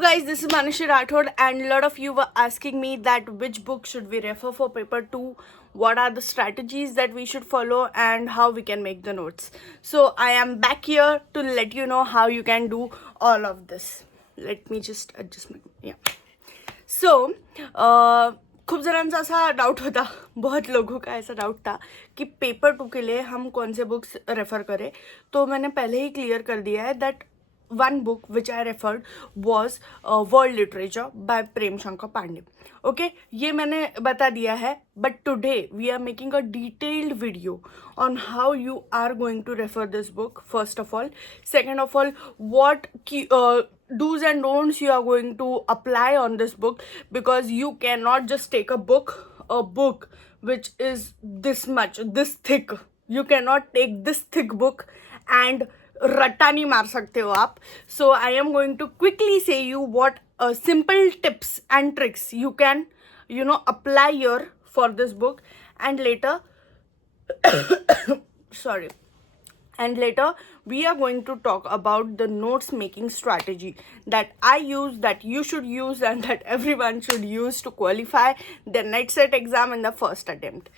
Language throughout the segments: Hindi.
guys, this is Manushi Rathod, and a lot of you were asking me that which book should we refer for paper 2, what are the strategies that we should follow, and how we can make the notes. So I am back here to let you know how you can do all of this. Let me just adjust my So खूप जणांचा असा डाउट होता, बहुत लोगों का ऐसा डाउट था कि पेपर 2 के लिए हम कौन से बुक्स रेफ़र करें. तो मैंने पहले ही क्लियर कर दिया है that one book which I referred was World Literature by Prem Shankar Pandey. Okay, ये मैंने बता दिया है. But today we are making a detailed video on how you are going to refer this book. First of all, second of all, what do's and don'ts you are going to apply on this book, because you cannot just take a book which is this much, this thick. You cannot take this thick book and रट्टा नहीं मार सकते हो आप. So I am going to quickly say you what simple tips and tricks you can apply here for this book, and later and later we are going to talk about the notes making strategy that I use, that you should use, and that everyone should use to qualify the NET/SET exam in the first attempt.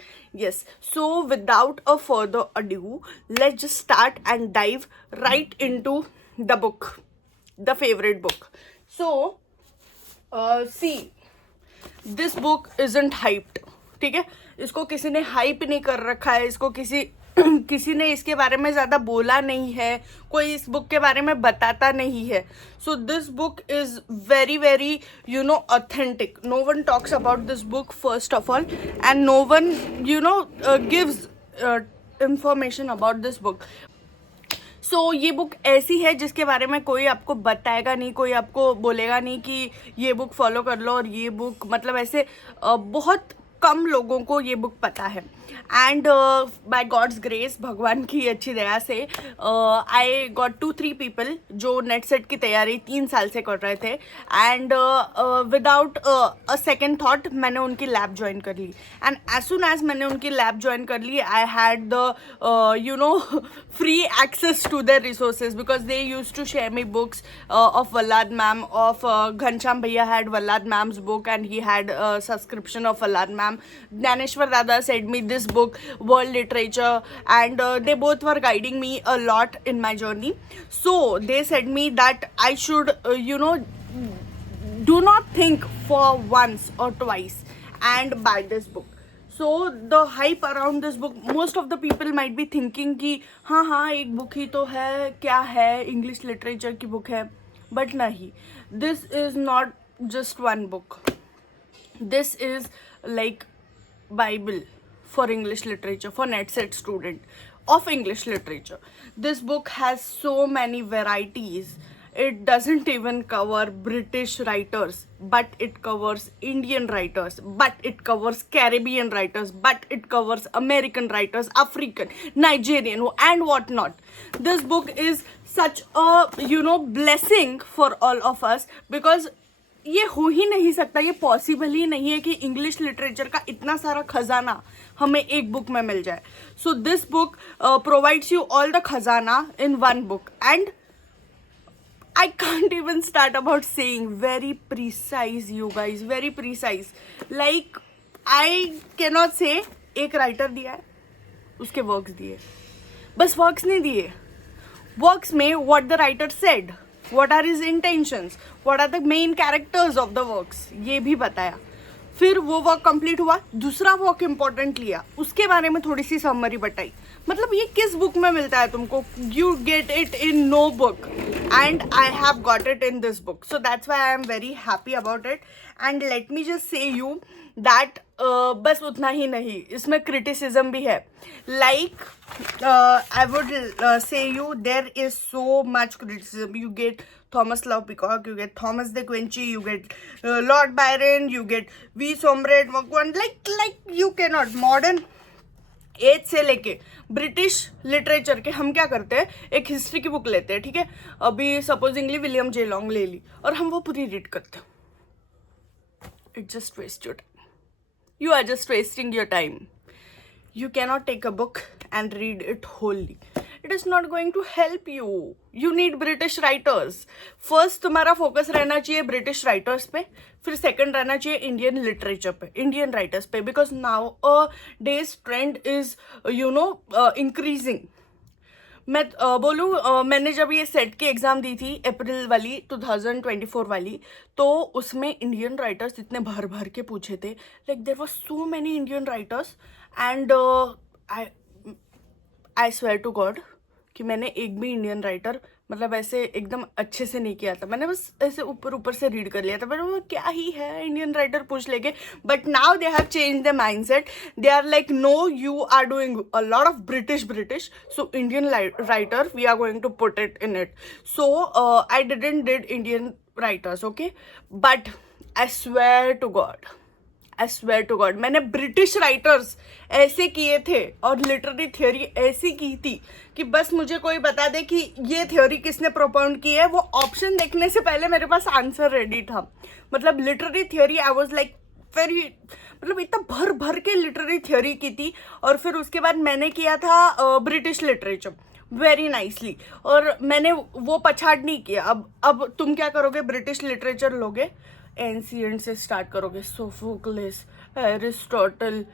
Yes, so without a further ado, let's just start and dive right into the book, the favorite book. So see, this book isn't hyped. ठीक है, इसको किसी ने हाइप नहीं कर रखा है, इसको किसी ने इसके बारे में ज़्यादा बोला नहीं है, कोई इस बुक के बारे में बताता नहीं है. So this book is very very authentic. No one talks about this book first of all, and no one gives information about this book. सो ये बुक ऐसी है जिसके बारे में कोई आपको बताएगा नहीं, कोई आपको बोलेगा नहीं कि ये बुक फॉलो कर लो, और ये बुक मतलब ऐसे बहुत कम लोगों को ये बुक पता है. एंड बाय गॉड्स ग्रेस, भगवान की अच्छी दया से, आई गॉट 2-3 पीपल जो नेट/सेट की तैयारी 3 साल से कर रहे थे, and without a second thought मैंने उनकी लैब ज्वाइन कर ली. एंड एज सुन एज मैंने उनकी लैब ज्वाइन कर ली, I had the free access to their resources, because they use to share me books of Vallad ma'am, of Ghanshyam bhaiya had Vallad ma'am's book, and he had subscription of Vallad ma'am. Dhaneshwar Dada said me this book, World Literature, and they both were guiding me a lot in my journey. So they said me that I should do not think for once or twice and buy this book. So the hype around this book, most of the people might be thinking कि हाँ एक बुक ही तो है, क्या है, इंग्लिश लिटरेचर की बुक है. बट नहीं, this is not just one book. This is like Bible for English literature, for NET/SET student of English literature. This book has so many varieties. It doesn't even cover British writers, but it covers Indian writers, but it covers Caribbean writers, but it covers American writers, African, Nigerian, and whatnot. This book is such a blessing for all of us, because ये हो ही नहीं सकता, ये पॉसिबल ही नहीं है कि इंग्लिश लिटरेचर का इतना सारा खजाना हमें एक बुक में मिल जाए. So this book provides you all the खजाना in one book, and I can't even start about saying very precise, you guys, very precise. Like I cannot say एक राइटर दिया है, उसके वर्क्स दिए, बस वर्क्स नहीं दिए. वर्क्स में what the writer said, what are his intentions, what are the main characters of the works, ये भी बताया. फिर वो वर्क कंप्लीट हुआ, दूसरा वर्क इम्पोर्टेंट लिया, उसके बारे में थोड़ी सी समरी बताई. मतलब ये किस बुक में मिलता है तुमको? You get it in no book, and I have got it in this book. So that's why I am very happy about it. And let me just say you that बस उतना ही नहीं, इसमें क्रिटिसिज्म भी है. Like I would say you, there is so much criticism. You get Thomas Love Peacock, you get Thomas de Quincey, you get Lord Byron, you get V. Somred Mcgone. Like you cannot. Modern age से लेके ब्रिटिश लिटरेचर के हम क्या करते हैं, एक हिस्ट्री की बुक लेते हैं, ठीक है, अभी सपोजिंगली विलियम जे लॉन्ग ले ली, और हम वो पूरी रीड करते हैं. It just waste your time. You are just wasting your time. You cannot take a book and read it wholly. It is not going to help you. You need British writers. First तुम्हारा फोकस रहना चाहिए ब्रिटिश राइटर्स पे, फिर सेकंड रहना चाहिए इंडियन लिटरेचर पे, इंडियन राइटर्स पे, because nowadays trend is increasing. मैं बोलूँ, मैंने जब ये सेट की एग्ज़ाम दी थी अप्रैल वाली 2024 वाली, तो उसमें इंडियन राइटर्स इतने भर भर के पूछे थे. Like there were so many Indian writers and I swear to God कि मैंने एक भी इंडियन राइटर मतलब ऐसे एकदम अच्छे से नहीं किया था. मैंने बस ऐसे ऊपर ऊपर से रीड कर लिया था, बट वो क्या ही है, इंडियन राइटर पूछ लेंगे. But now they have change the mindset. They are like no, you are doing a lot of British, so Indian writer we are going to put it in it. So I didn't did Indian writers, okay. But I swear to God मैंने ब्रिटिश राइटर्स ऐसे किए थे और लिटरेरी थ्योरी ऐसी की थी कि बस मुझे कोई बता दे कि ये थ्योरी किसने प्रोपाउंड की है, वो ऑप्शन देखने से पहले मेरे पास आंसर रेडी था. मतलब literary theory I was like very, मतलब इतना भर भर के लिटरेरी थ्योरी की थी. और फिर उसके बाद मैंने किया था ब्रिटिश लिटरेचर वेरी नाइसली, और मैंने वो पछाड़ नहीं किया. अब तुम क्या करोगे, ब्रिटिश लिटरेचर लोगे, एंशिएंट से स्टार्ट करोगे, सोफोक्लिस, एरिस्टोटल,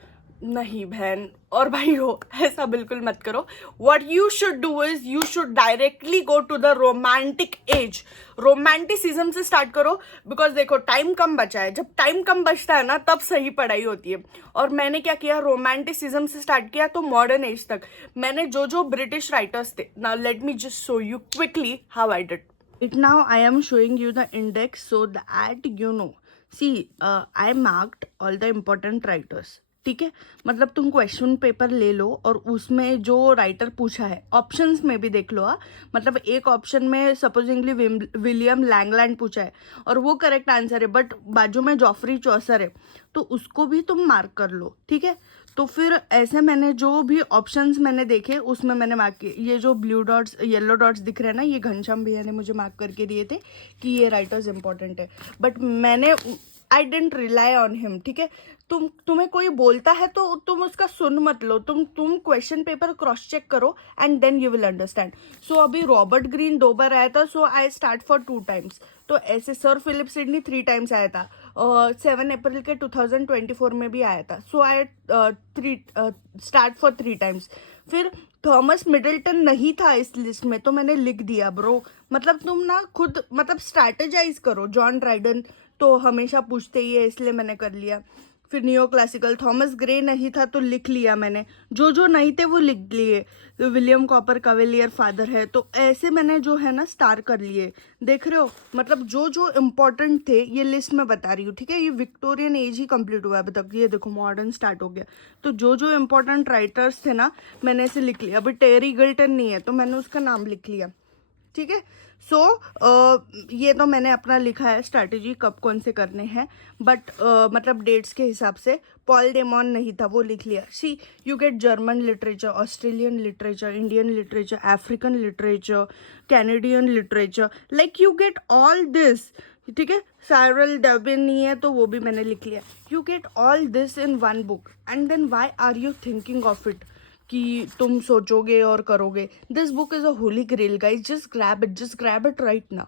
नहीं बहन और भाई हो, ऐसा बिल्कुल मत करो. What you should do is you should directly go to the romantic age. Romanticism से स्टार्ट करो, बिकॉज देखो टाइम कम बचा है. जब टाइम कम बचता है ना तब सही पढ़ाई होती है. और मैंने क्या किया, रोमांटिसिज्म से स्टार्ट किया तो मॉडर्न एज तक मैंने जो ब्रिटिश राइटर्स थे. Now let me just show you quickly how I did it. Now I am showing you the index so that you know. See, I marked all the important writers. ठीक है, मतलब तुम क्वेश्चन पेपर ले लो और उसमें जो राइटर पूछा है ऑप्शंस में भी देख लो. मतलब एक ऑप्शन में सपोजिंगली विलियम लैंगलैंड पूछा है और वो करेक्ट आंसर है, बट बाजू में जॉफरी चौसर है, तो उसको भी तुम मार्क कर लो. ठीक है, तो फिर ऐसे मैंने जो भी ऑप्शंस मैंने देखे उसमें मैंने मार्क किए. ये जो ब्लू डॉट्स येलो डॉट्स दिख रहे हैं ना, ये घनश्याम भैया ने मुझे मार्क करके दिए थे कि ये राइटर्स इंपॉर्टेंट है. बट मैंने आई डेंट रिलाई ऑन हिम. ठीक है, तुम्हें कोई बोलता है तो तुम उसका सुन मत लो, तुम क्वेश्चन पेपर क्रॉस चेक करो and then you will understand. So अभी रॉबर्ट ग्रीन 2 बार आया था, so I start for 2 times. तो ऐसे सर फिलिप सिडनी 3 टाइम्स आया था, 7 अप्रैल के 2024 में भी आया था. So I start for 3 times. फिर थॉमस मिडल्टन नहीं था इस लिस्ट में तो मैंने लिख दिया ब्रो. मतलब तुम ना खुद मतलब स्ट्रैटेजाइज करो. जॉन ड्राइडन तो हमेशा पूछते ही है, इसलिए मैंने कर लिया. फिर नियो क्लासिकल, थॉमस ग्रे नहीं था तो लिख लिया मैंने, जो नहीं थे वो लिख लिए. विलियम कॉपर कवेलियर फादर है, तो ऐसे मैंने जो है ना स्टार कर लिए. देख रहे हो, मतलब जो इम्पोर्टेंट थे ये लिस्ट में बता रही हूँ. ठीक है, ये विक्टोरियन एज ही कंप्लीट हुआ है अभी तक. ये देखो मॉडर्न स्टार्ट हो गया. तो जो इम्पोर्टेंट राइटर्स थे ना मैंने ऐसे लिख लिया. अभी टेरी गिल्टन नहीं है तो मैंने उसका नाम लिख लिया. ठीक है, सो ये तो मैंने अपना लिखा है स्ट्रैटेजी कब कौन से करने हैं, बट मतलब डेट्स के हिसाब से. पॉल डेमॉन नहीं था, वो लिख लिया. See you get German literature, Australian literature, Indian literature, African literature, Canadian literature, like you get all this. ठीक है, साइरल डेविन नहीं है तो वो भी मैंने लिख लिया. You get all this in one book and then why are you thinking of it कि तुम सोचोगे और करोगे. This book is a holy grail guys, just grab it right now.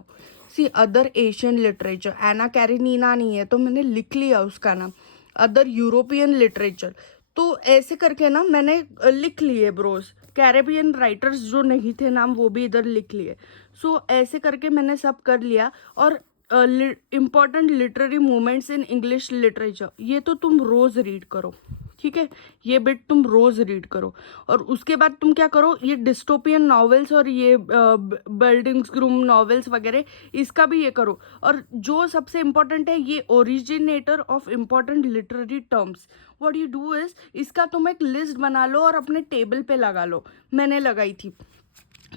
See other Asian literature, Anna Karenina नहीं है तो मैंने लिख लिया उसका नाम. अदर यूरोपियन लिटरेचर, तो ऐसे करके ना मैंने लिख लिए ब्रोज. कैरेबियन राइटर्स जो नहीं थे नाम वो भी इधर लिख लिए. सो ऐसे करके मैंने सब कर लिया. और important literary movements in English literature, ये तो तुम रोज़ रीड करो. ठीक है, ये बिट तुम रोज़ रीड करो. और उसके बाद तुम क्या करो, ये डिस्टोपियन नॉवेल्स और ये बिल्डिंग्सग्रूम नॉवेल्स वगैरह इसका भी ये करो. और जो सबसे इम्पॉर्टेंट है, ये originator of important literary terms. What you do is, इसका तुम एक लिस्ट बना लो और अपने टेबल पे लगा लो. मैंने लगाई थी.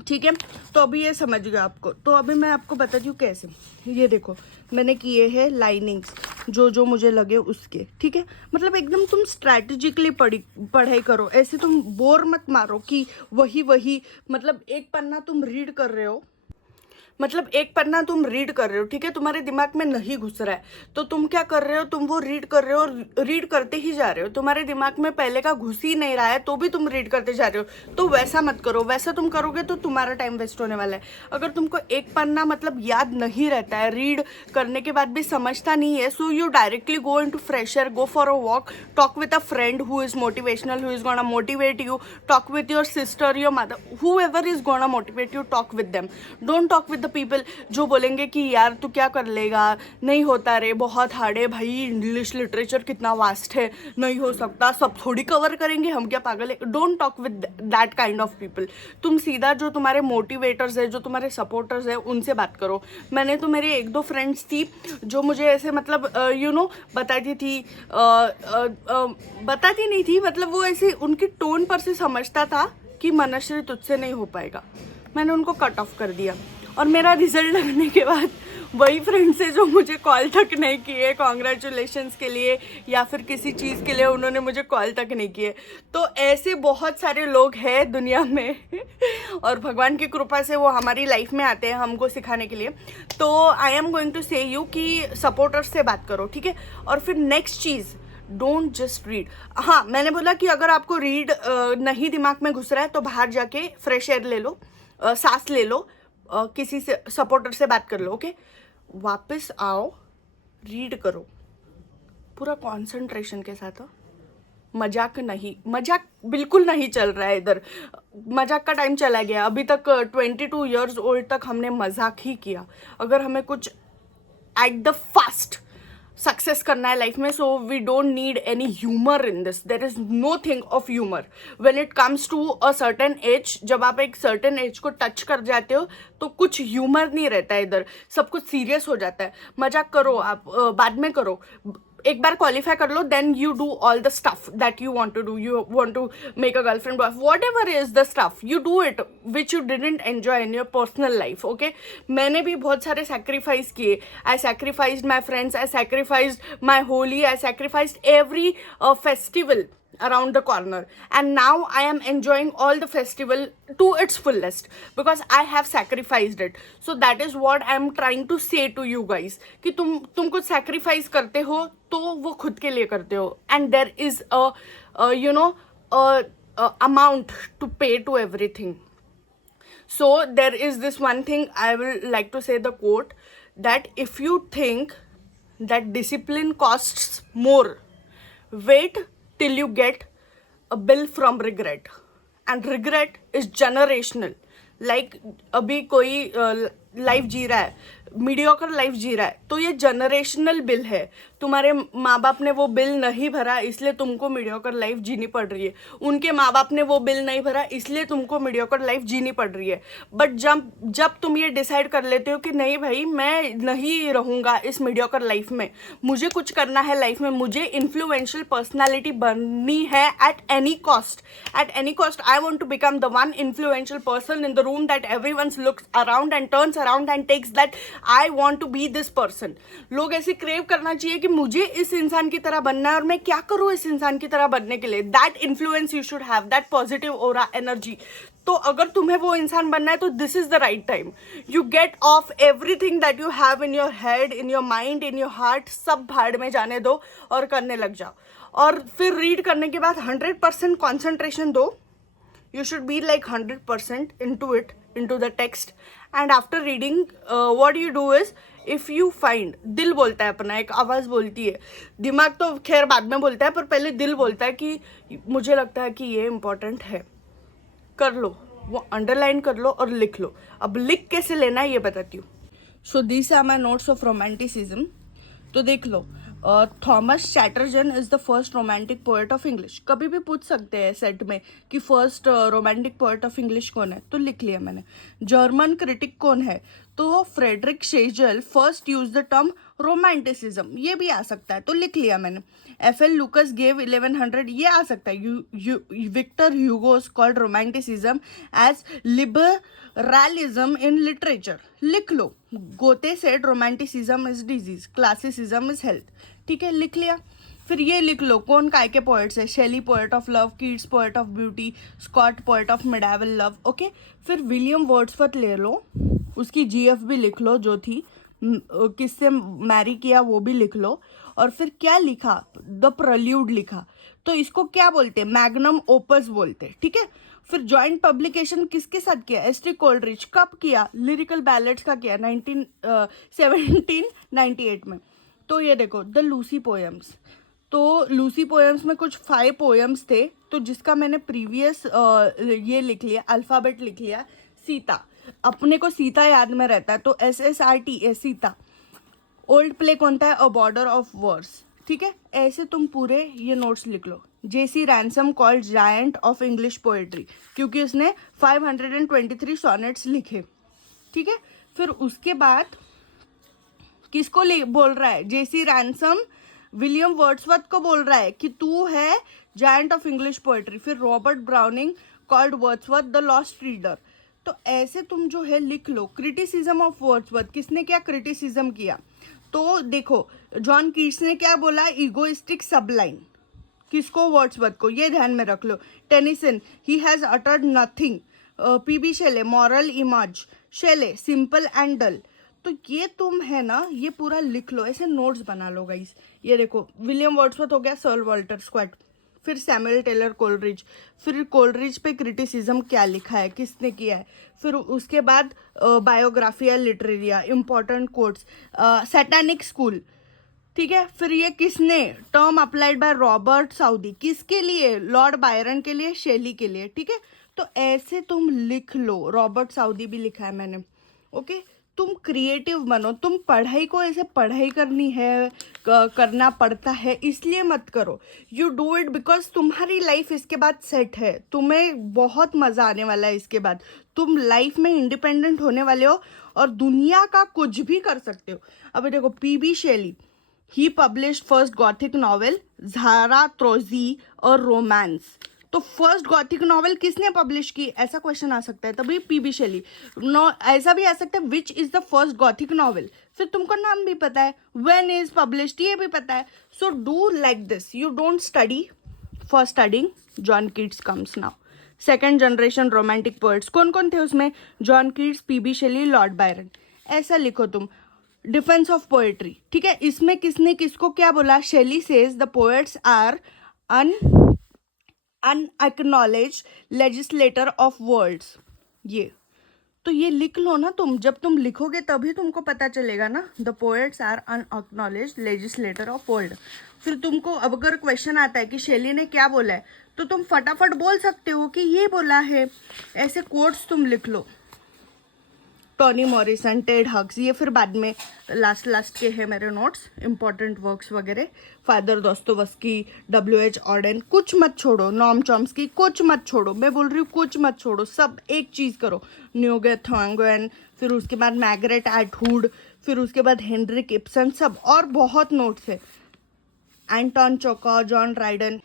ठीक है, तो अभी ये समझ गया आपको. तो अभी मैं आपको बताती हूँ कैसे. ये देखो मैंने किए हैं लाइनिंग्स जो मुझे लगे उसके. ठीक है, मतलब एकदम तुम स्ट्रैटेजिकली पढ़ाई करो. ऐसे तुम बोर मत मारो कि वही मतलब एक पन्ना तुम रीड कर रहे हो. मतलब एक पन्ना तुम रीड कर रहे हो, ठीक है, तुम्हारे दिमाग में नहीं घुस रहा है, तो तुम क्या कर रहे हो, तुम वो रीड कर रहे हो और रीड करते ही जा रहे हो, तुम्हारे दिमाग में पहले का घुस ही नहीं रहा है तो भी तुम रीड करते जा रहे हो। तो वैसा मत करो, वैसा तुम करोगे तो तुम्हारा टाइम वेस्ट होने वाला है। अगर तुमको एक पन्ना मतलब याद नहीं रहता है, रीड करने के बाद भी समझता नहीं है, so you directly go into fresh air, go for a walk, talk with a friend who is motivational, who is gonna motivate you, talk with your sister, your mother, whoever is gonna motivate you, talk with them. Don't talk with the people जो बोलेंगे कि यार तू क्या कर लेगा, नहीं होता रे, बहुत हार्ड है भाई, इंग्लिश लिटरेचर कितना वास्ट है, नहीं हो सकता, सब थोड़ी कवर करेंगे, हम क्या पागल है। Don't talk with that kind of people. तुम सीधा जो तुम्हारे मोटिवेटर्स है, जो तुम्हारे सपोर्टर्स है, उनसे बात करो। मैंने तो मेरी एक दो फ्रेंड्स थी जो मुझे ऐसे मतलब बताती थी, बताती नहीं थी, मतलब वो ऐसे उनकी टोन पर से समझता था कि मनश्री तुझसे नहीं हो पाएगा। मैंने उनको कट ऑफ कर दिया और मेरा रिजल्ट लगने के बाद वही फ्रेंड्स है जो मुझे कॉल तक नहीं किए कॉन्ग्रेचुलेशंस के लिए या फिर किसी चीज़ के लिए, उन्होंने मुझे कॉल तक नहीं किए। तो ऐसे बहुत सारे लोग हैं दुनिया में और भगवान की कृपा से वो हमारी लाइफ में आते हैं हमको सिखाने के लिए। तो आई एम गोइंग टू से यू कि सपोर्टर्स से बात करो, ठीक है। और फिर next cheese, don't just read. हाँ, मैंने बोला कि अगर आपको रीड नहीं दिमाग में घुस रहा है तो बाहर जाके फ्रेश एयर ले लो, सांस ले लो, किसी से सपोर्टर से बात कर लो, ओके। वापस आओ, रीड करो पूरा कंसंट्रेशन के साथ। मजाक नहीं, मजाक बिल्कुल नहीं चल रहा है इधर, मजाक का टाइम चला गया। अभी तक 22 ईयर्स ओल्ड तक हमने मजाक ही किया। अगर हमें कुछ एट द फास्ट सक्सेस करना है लाइफ में, so we don't need any humour in this. There is nothing of humour when it comes to a certain age. जब आप एक सर्टेन एज को टच कर जाते हो तो कुछ ह्यूमर नहीं रहता है इधर, सब कुछ सीरियस हो जाता है। मजाक करो आप, बाद में करो, एक बार क्वालिफाई कर लो, then you do all the stuff that you want to do. You want to make a girlfriend, whatever is the stuff, you do it which you didn't enjoy in your personal life, okay. मैंने भी बहुत सारे सैक्रिफाइस किए। I sacrificed my friends, I sacrificed my Holi, I sacrificed every festival around the corner, and now I am enjoying all the festival to its fullest because I have sacrificed it. So that is what I am trying to say to you guys कि तुम कुछ sacrifice करते हो तो वो खुद के लिए करते हो, and there is a amount to pay to everything. So there is this one thing I will like to say, the quote, that if you think that discipline costs more, wait till you get a bill from regret, and regret is generational. Like अभी कोई लाइफ जी रहा है, मीडियोकर लाइफ जी रहा है, तो ये जनरेशनल बिल है। तुम्हारे माँ बाप ने वो बिल नहीं भरा इसलिए तुमको मीडियोकर लाइफ जीनी पड़ रही है, उनके माँ बाप ने वो बिल नहीं भरा इसलिए तुमको मीडियोकर लाइफ जीनी पड़ रही है। बट जब तुम ये डिसाइड कर लेते हो कि नहीं भाई, मैं नहीं रहूँगा इस मीडियोकर लाइफ में, मुझे कुछ करना है लाइफ में, मुझे इन्फ्लुएंशियल पर्सनैलिटी बननी है at any cost, I want to become the one influential person in the room that everyone looks around and turns around and takes that I want to be this person. लोग ऐसे क्रेव करना चाहिए कि मुझे इस इंसान की तरह बनना है और मैं क्या करूँ इस इंसान की तरह बनने के लिए। That influence you should have, that positive aura energy. तो अगर तुम्हें वो इंसान बनना है तो this is the right time. You get of everything that you have in your head, in your mind, in your heart, सब भाड़ में जाने दो और करने लग जाओ। और फिर रीड करने के बाद 100% कॉन्सेंट्रेशन दो। You should be like 100% into it, into the text. And after reading, what you do is, if you find, दिल बोलता है अपना, एक आवाज़ बोलती है, दिमाग तो खैर बाद में बोलता है, पर पहले दिल बोलता है कि मुझे लगता है कि ये इम्पोर्टेंट है, कर लो, वो अंडरलाइन कर लो और लिख लो। अब लिख कैसे लेना है ये बताती हूँ। So this are my notes of romanticism. तो देख लो, Thomas Chatterton is the first romantic poet of English. कभी भी पूछ सकते हैं सेट में कि first romantic poet of English कौन है, तो लिख लिया मैंने। जर्मन क्रिटिक कौन है, तो फ्रेडरिक शेजल first use the term romanticism, ये भी आ सकता है, तो लिख लिया मैंने। FL लुकस गेव 1100, ये आ सकता है। Victor Hugo's called romanticism as liberalism in literature, लिख लो। Goethe said romanticism is disease, classicism is health, ठीक है, लिख लिया। फिर ये लिख लो कौन काय के पोएट्स है। Shelley poet of love, Keats poet of beauty, Scott poet of medieval love, okay. फिर विलियम वर्ड्सवर्थ ले लो, उसकी जीएफ भी लिख लो जो थी, किससे मैरी किया वो भी लिख लो, और फिर क्या लिखा, द प्रल्यूड लिखा, तो इसको क्या बोलते हैं, मैग्नम ओपस बोलते हैं, ठीक है। फिर जॉइंट पब्लिकेशन किसके साथ किया, एस टी कोल्ड्रिच, कब किया, लिरिकल बैलेट्स का किया 1798 में। तो ये देखो द लूसी पोएम्स, तो लूसी पोएम्स में कुछ 5 पोएम्स थे, तो जिसका मैंने प्रीवियस ये लिख लिया, अल्फ़ाबेट लिख लिया, सीता, अपने को सीता याद में रहता है तो SSRTA सीता। ओल्ड प्ले कौन था है, अ बॉर्डर ऑफ वर्स, ठीक है। ऐसे तुम पूरे ये नोट्स लिख लो। JC ransom called giant of English poetry, क्योंकि उसने 523 सॉनेट्स लिखे, ठीक है। फिर उसके बाद किसको बोल रहा है, JC रैंसम विलियम वर्ड्सवर्थ को बोल रहा है कि तू है जायंट ऑफ इंग्लिश पोएट्री। फिर Robert browning called Wordsworth the lost reader. तो ऐसे तुम जो है लिख लो। क्रिटिसिज्म ऑफ वर्ड्सवर्थ, किसने क्या क्रिटिसिज्म किया, तो देखो जॉन कीट्स ने क्या बोला, इगोइस्टिक सबलाइन, किसको, वर्ड्सवर्थ को, ये ध्यान में रख लो। Tennyson, he has uttered nothing. PB Shelley, moral image, Shelley, simple and dull. तो ये तुम है ना, ये पूरा लिख लो, ऐसे नोट्स बना लो गाइस। ये देखो विलियम वर्ड्सवर्थ हो गया, सर वॉल्टर स्कॉट, फिर सैमुअल टेलर कोलरिज, फिर कोलरिज पे क्रिटिसिज्म क्या लिखा है, किसने किया है, फिर उसके बाद Biographia Literaria, important quotes, satanic school, ठीक है। फिर ये किसने, term applied by Robert Southey, किसके लिए, लॉर्ड बायरन के लिए, शेली के लिए, ठीक है। तो ऐसे तुम लिख लो, रॉबर्ट साउदी भी लिखा है मैंने, ओके। तुम क्रिएटिव बनो, तुम पढ़ाई को ऐसे पढ़ाई करनी है, करना पड़ता है इसलिए मत करो। यू डू इट बिकॉज तुम्हारी लाइफ इसके बाद सेट है, तुम्हें बहुत मज़ा आने वाला है इसके बाद, तुम लाइफ में इंडिपेंडेंट होने वाले हो और दुनिया का कुछ भी कर सकते हो। अभी देखो PB शेली, ही पब्लिश्ड फर्स्ट गॉथिक नॉवेल ज़ाराथ्रोजी और रोमांस। तो फर्स्ट गॉथिक नॉवेल किसने पब्लिश की, ऐसा क्वेश्चन आ सकता है, तभी PB शेली। नो, ऐसा भी आ सकता है which is the first Gothic novel, फिर तुमको नाम भी पता है, व्हेन इज पब्लिश्ड ये भी पता है। So do like this, you don't study for studying. John Keats comes now. Second generation romantic poets कौन कौन थे उसमें, जॉन कीट्स, PB शेली, लॉर्ड बायरन। ऐसा लिखो तुम। डिफेंस ऑफ पोएट्री, ठीक है, इसमें किसने किसको क्या बोला, Shelley says the poets are unacknowledged legislator of words. ये तो ये लिख लो ना तुम, जब तुम लिखोगे तभी तुमको पता चलेगा ना, the poets are unacknowledged legislator of world. फिर तुमको अब अगर क्वेश्चन आता है कि शेली ने क्या बोला है, तो तुम फटाफट बोल सकते हो कि ये बोला है। ऐसे कोट्स तुम लिख लो, टॉनी मॉरिसन, टेड हग्स, ये फिर बाद में लास्ट के हैं मेरे नोट्स, इंपॉर्टेंट वर्क्स वगैरह, फादर दोस्तोवस्की, WH ऑर्डन, कुछ मत छोड़ो, नॉम चॉम्स्की, कुछ मत छोड़ो, मैं बोल रही हूँ कुछ मत छोड़ो, सब एक चीज़ करो, न्यूगे थॉन्गन, फिर उसके बाद मैग्रेट एटवुड, फिर उसके बाद हेनरिक इब्सन, सब और बहुत नोट्स है, एंटोन चोका, जॉन राइडन।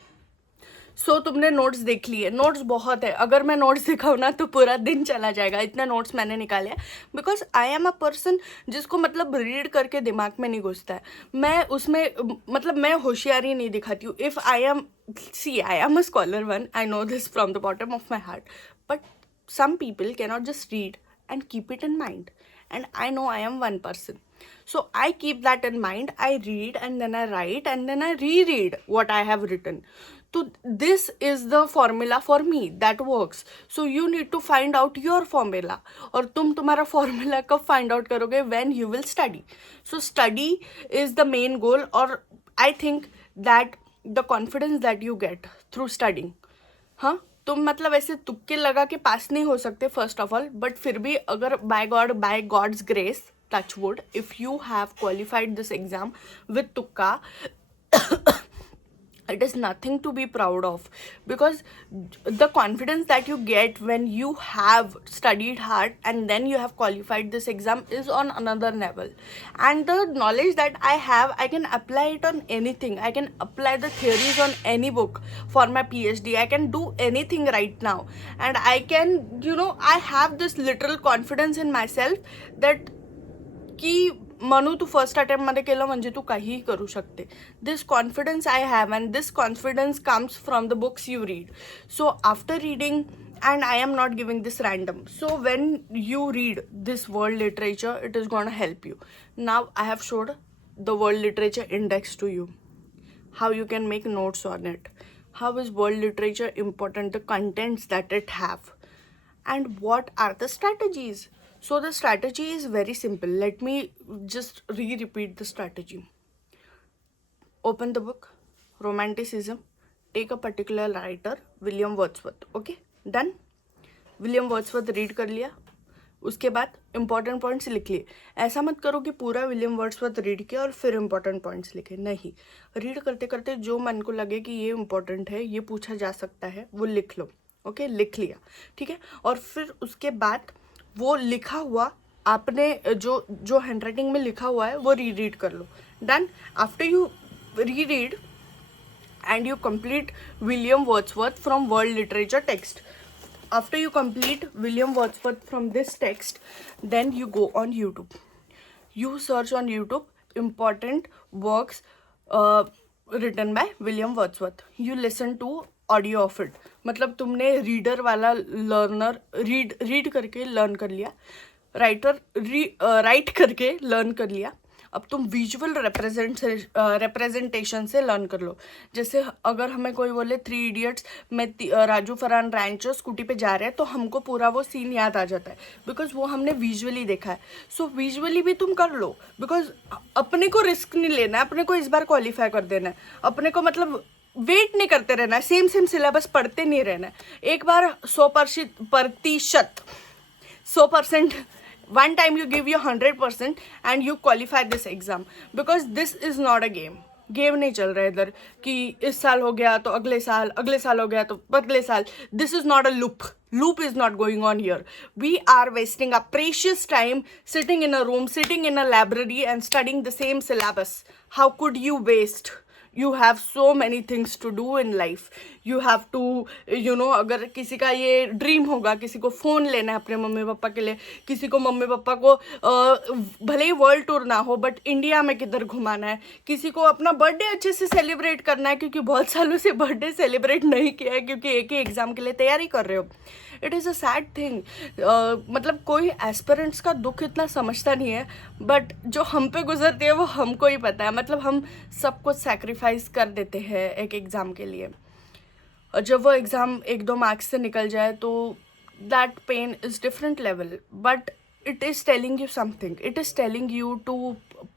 सो तुमने नोट्स देख लिए, नोट्स बहुत है, अगर मैं नोट्स दिखाऊँ ना तो पूरा दिन चला जाएगा, इतने नोट्स मैंने निकाले हैं। Because I am a person जिसको मतलब रीड करके दिमाग में नहीं घुसता है, मैं उसमें मतलब मैं होशियारी नहीं दिखाती हूँ। If I am a scholar one, I know this from the bottom of my heart, but some people cannot just read and keep it in mind, and I know I am one person, so I keep that in mind. I read and then I write and then I reread what I have written. So this is the formula for me that works. So you need to find out your formula, और तुम तुम्हारा formula कब find out करोगे, when you will study. So study is the main goal, और I think that the confidence that you get through studying, हाँ, तुम मतलब ऐसे तुक्के लगा के पास नहीं हो सकते फर्स्ट ऑफ ऑल, बट फिर भी अगर by God's grace, touch wood, if you have qualified this exam with तुक्का, it is nothing to be proud of, because the confidence that you get when you have studied hard and then you have qualified this exam is on another level. And the knowledge that I have, I can apply it on anything. I can apply the theories on any book for my PhD. I can do anything right now, and I can, I have this literal confidence in myself that की मनू तू फर्स्ट अटेम्प्ट मध्ये केलं म्हणजे तू काहीही करू शकते. This confidence I have, and this confidence comes from the books you read. So after reading and I am not giving this random. So when you read this world literature, it is going to help you. Now I have showed the world literature index to you, how you can make notes on it, how is world literature important, the contents that it have, and what are the strategies. So the strategy is very simple. Let me just repeat the strategy. Open the book, romanticism, take a particular writer, William Wordsworth. Okay, done. William Wordsworth read कर लिया, उसके बाद इंपॉर्टेंट पॉइंट्स लिख लिए. ऐसा मत करो कि पूरा विलियम वर्ड्सवर्थ रीड किया और फिर इंपॉर्टेंट पॉइंट्स लिखे. नहीं, रीड करते करते जो मन को लगे कि ये इंपॉर्टेंट है, ये पूछा जा सकता है, वो लिख लो. ओके, लिख लिया, ठीक है. और फिर उसके बाद वो लिखा हुआ आपने जो जो हैंडराइटिंग में लिखा हुआ है वो रीड कर लो. Done. After you reread and you complete William Wordsworth from world literature text. After you complete William Wordsworth from this text, then you go on YouTube. You search on YouTube important works written by William Wordsworth. You listen to audio of it. मतलब तुमने रीडर वाला लर्नर रीड करके लर्न कर लिया, राइटर राइट करके लर्न कर लिया. अब तुम विजुअल रिप्रेजेंटेशन से लर्न कर लो. जैसे अगर हमें कोई बोले 3 इडियट्स में राजू फरहान रैंचो स्कूटी पे जा रहे हैं, तो हमको पूरा वो सीन याद आ जाता है, बिकॉज वो हमने विजुअली देखा है. सो विजुअली भी तुम कर लो, बिकॉज अपने को रिस्क नहीं लेना है, अपने को इस बार क्वालिफाई कर देना है, अपने को मतलब वेट नहीं करते रहना है, सेम सिलेबस पढ़ते नहीं रहना है. एक बार 100% one time you give your 100% and you qualify this exam, because this is not a game. Game नहीं चल रहा है इधर कि इस साल हो गया तो अगले साल हो गया तो अगले साल. This is not a loop is not going on here. We are wasting our precious time sitting in a room, sitting in a library and studying the same syllabus. How could you waste? You have so many things to do in life. You have to, अगर किसी का ये ड्रीम होगा, किसी को फ़ोन लेना है अपने मम्मी पापा के लिए, किसी को मम्मी पापा को भले ही वर्ल्ड टूर ना हो बट इंडिया में किधर घुमाना है, किसी को अपना बर्थडे अच्छे से सेलिब्रेट करना है क्योंकि बहुत सालों से बर्थडे सेलिब्रेट नहीं किया है क्योंकि एक ही एग्ज़ाम के लिए तैयारी कर रहे हो. It is a sad thing. मतलब कोई एस्पिरेंट्स का दुख इतना समझता नहीं है, बट जो हम पे गुजरती है वो हमको ही पता है. मतलब हम सब कुछ सैक्रिफाइस कर देते हैं एक एग्ज़ाम के लिए, और जब वो एग्ज़ाम 1-2 मार्क्स से निकल जाए तो that pain is different level. But it is telling you something. It is telling you to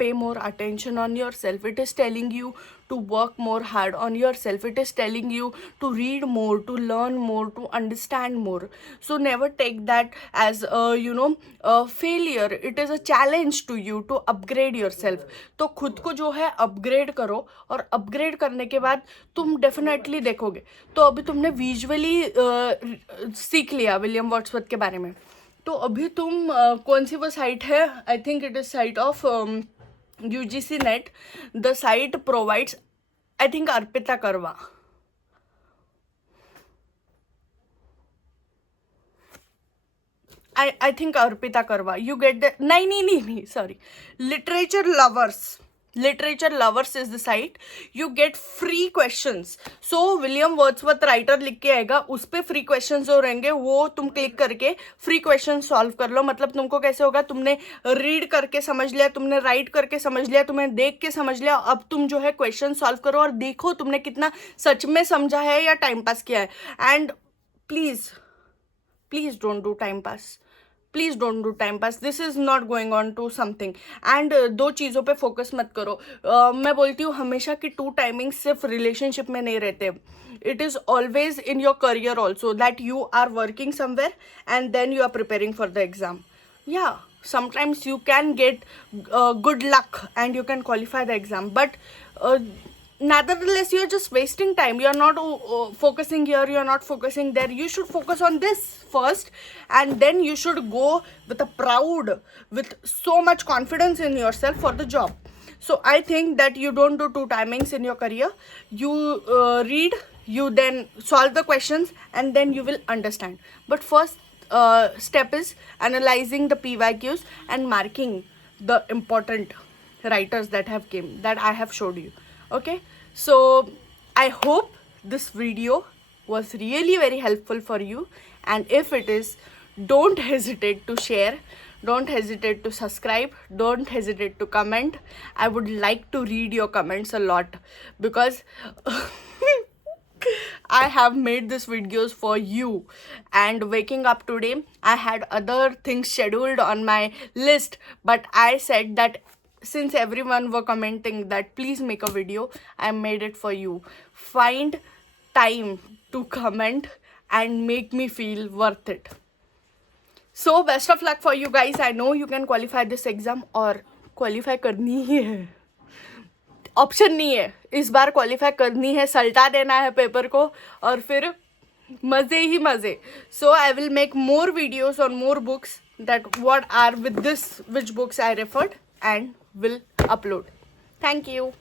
pay more attention on yourself. It is telling you to work more hard on yourself. It is telling you to read more, to learn more, to understand more. So never take that as a failure. It is a challenge to you to upgrade yourself. तो खुद को जो है अपग्रेड करो, और अपग्रेड करने के बाद तुम डेफिनेटली देखोगे. तो अभी तुमने विजुअली सीख लिया विलियम वर्ड्सवर्थ के बारे में, तो अभी तुम कौन सी वो साइट है, I think it is site of UGC net. The site provides, I think Arpita करवा, I think Arpita Karwa. You get the नहीं, sorry. Literature Lovers is the site. You get free questions. So William Wordsworth writer लिख के आएगा, उस पर फ्री क्वेश्चंस जो रहेंगे वो तुम क्लिक करके फ्री क्वेश्चन सॉल्व कर लो. मतलब तुमको कैसे होगा, तुमने रीड करके समझ लिया, तुमने राइट करके समझ लिया, तुमने देख के समझ लिया. अब तुम जो है क्वेश्चन सॉल्व करो और देखो तुमने कितना सच में समझा है या टाइम पास किया है. And please don't do time pass. Please don't do time pass. This is not going on to something. And 2 चीज़ों पे फोकस मत करो. मैं बोलती हूँ हमेशा कि 2 टाइमिंग्स सिर्फ रिलेशनशिप में नहीं रहते. It is always in your career also, that you are working somewhere and then you are preparing for the exam. या sometimes you can get good luck and you can qualify the exam, but nevertheless you're just wasting time. You're not focusing here, you're not focusing there. You should focus on this first, and then you should go with so much confidence in yourself for the job. So I think that you don't do 2 timings in your career. You read, you then solve the questions, and then you will understand. But first step is analyzing the PYQs and marking the important writers that I have showed you. Okay, so I hope this video was really very helpful for you, and if it is, don't hesitate to share, don't hesitate to subscribe, don't hesitate to comment. I would like to read your comments a lot because I have made these videos for you. And waking up today, I had other things scheduled on my list, but I said that since everyone were commenting that please make a video, I made it for you. Find time to comment and make me feel worth it. So best of luck for you guys. I know you can qualify this exam, और qualify करनी ही है, ऑप्शन नहीं है, इस बार क्वालिफाई करनी है, सल्टा देना है पेपर को और फिर मज़े ही मज़े. So I will make more videos on more books that what are with this, which books I referred, and will upload. Thank you.